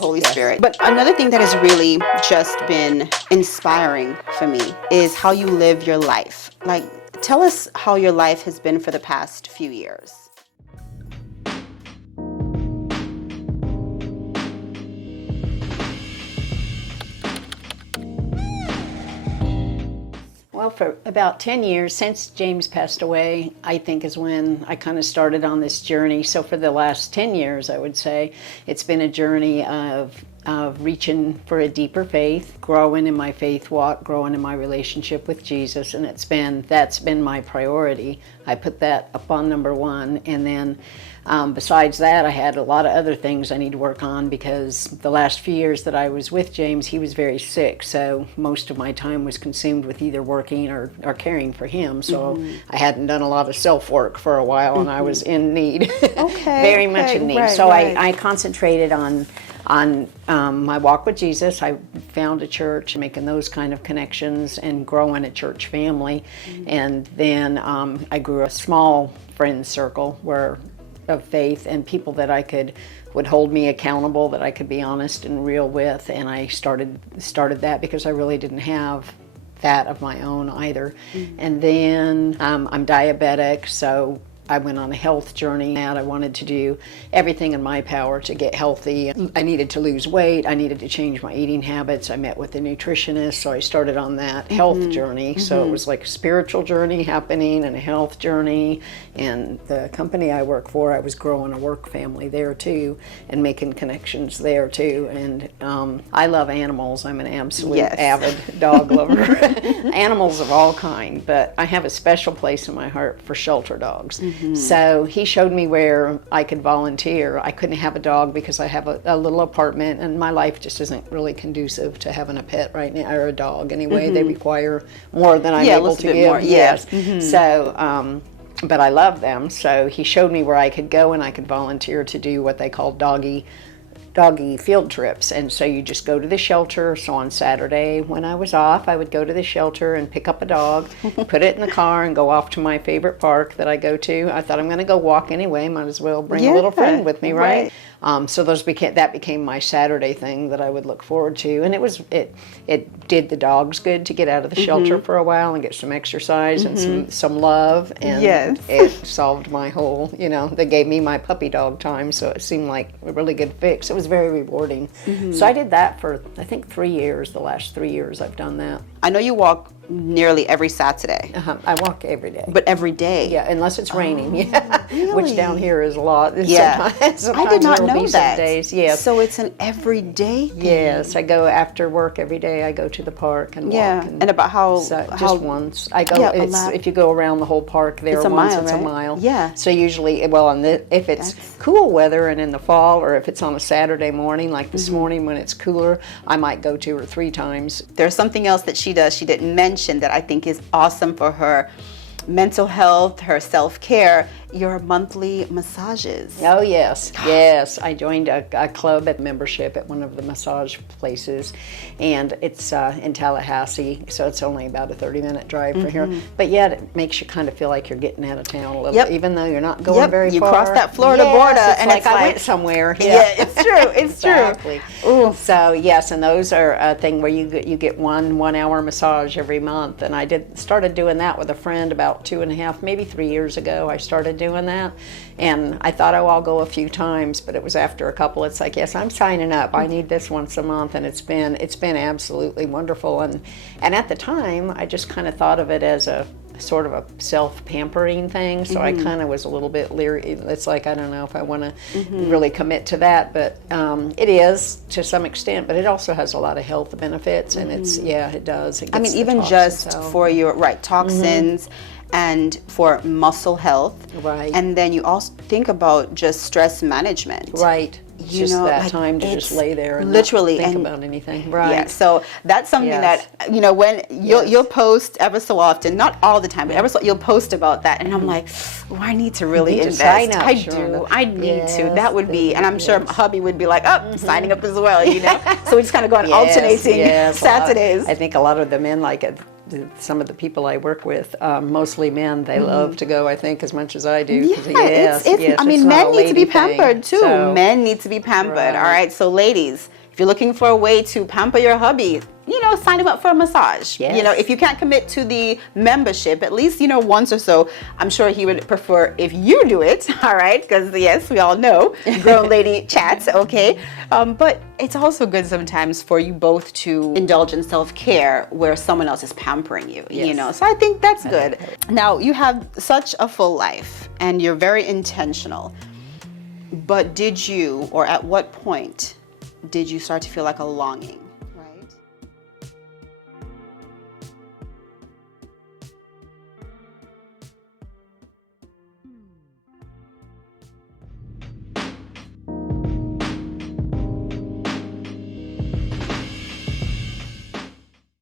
Holy Spirit. But another thing that has really just been inspiring for me is how you live your life. Like, tell us how your life has been for the past few years. Well, for about 10 years, since James passed away, I think is when I kind of started on this journey. So for the last 10 years, I would say, it's been a journey of reaching for a deeper faith, growing in my faith walk, growing in my relationship with Jesus, and that's been my priority. I put that up on number one, and then besides that, I had a lot of other things I need to work on, because the last few years that I was with James, he was very sick, so most of my time was consumed with either working or caring for him, so I hadn't done a lot of self-work for a while, and I was in need, very much in need. Right, so right. I concentrated on my walk with Jesus. I found a church, making those kind of connections and growing a church family. And then I grew a small friend circle of faith and people that would hold me accountable, that I could be honest and real with. And I started that because I really didn't have that of my own either. And then I'm diabetic, so I went on a health journey, and I wanted to do everything in my power to get healthy. I needed to lose weight. I needed to change my eating habits. I met with a nutritionist, so I started on that health journey. So it was like a spiritual journey happening and a health journey. And the company I work for, I was growing a work family there too and making connections there too. And I love animals. I'm an absolute avid dog lover. Animals of all kind, but I have a special place in my heart for shelter dogs. So he showed me where I could volunteer. I couldn't have a dog because I have a little apartment, and my life just isn't really conducive to having a pet right now, or a dog anyway. They require more than I'm able to give. More, yes. So, but I love them. So he showed me where I could go, and I could volunteer to do what they call doggy field trips. And so you just go to the shelter. So on Saturday when I was off, I would go to the shelter and pick up a dog, put it in the car, and go off to my favorite park that I go to. I thought, I'm going to go walk anyway, might as well bring a little friend with me, right? So that became my Saturday thing that I would look forward to. And it did the dogs good to get out of the shelter for a while and get some exercise and some love. And it solved my whole, they gave me my puppy dog time, so it seemed like a really good fix. It was very rewarding. So I did that for, I think, 3 years. The last 3 years I've done that. I know you walk nearly every Saturday. I walk every day. But every day? Yeah, unless it's raining. Really? Which down here is a lot. Sometimes I did not know that. Days. Yes. So it's an everyday thing? Yes, I go after work every day. I go to the park and walk. And about how... just once. I go. If you go around the whole park there, it's a mile. Yeah. So usually, if it's cool weather and in the fall, or if it's on a Saturday morning, like this morning when it's cooler, I might go 2 or 3 times. There's something else that she does, she didn't mention, that I think is awesome for her mental health, her self-care, your monthly massages. Oh, yes. Yes. I joined a club membership at one of the massage places, and it's in Tallahassee, so it's only about a 30-minute drive from here. But yet it makes you kind of feel like you're getting out of town a little, even though you're not going very far. You cross that Florida border, and it's like I went somewhere. Yeah, it's true. It's exactly. True. Ooh. So yes, and those are a thing where you get one hour massage every month, and I started doing that with a friend about 2.5, maybe 3 years ago. I started doing that, and I thought, I'll go a few times, but it was after a couple. It's like, yes, I'm signing up. I need this once a month, and it's been absolutely wonderful. And at the time, I just kind of thought of it as a sort of a self-pampering thing, so I kind of was a little bit leery. It's like, I don't know if I want to really commit to that, but it is to some extent, but it also has a lot of health benefits, and it does. It gets even just for your toxins, and for muscle health. Right. And then you also think about just stress management. Right. Just that time to just lay there and literally not think about anything. Right. Yeah. So that's something that, when you'll post ever so often, not all the time, but ever so you'll post about that. And I'm like, I need to really invest. I do. I need to. That would be, and I'm sure hubby would be like, signing up as well, So we just kind of go on alternating Saturdays. I think a lot of the men like it. some of the people I work with, mostly men, they love to go, I think, as much as I do. Yeah, I mean, men need to be pampered too. So, men need to be pampered. Right. All right. So ladies, if you're looking for a way to pamper your hubby, sign him up for a massage. Yes. If you can't commit to the membership, at least, once or so, I'm sure he would prefer if you do it. All right. Because yes, we all know grown lady chats. Okay. But it's also good sometimes for you both to indulge in self-care where someone else is pampering you, So I think that's good. Now, you have such a full life and you're very intentional. But did you, or at what point did you start to feel like a longing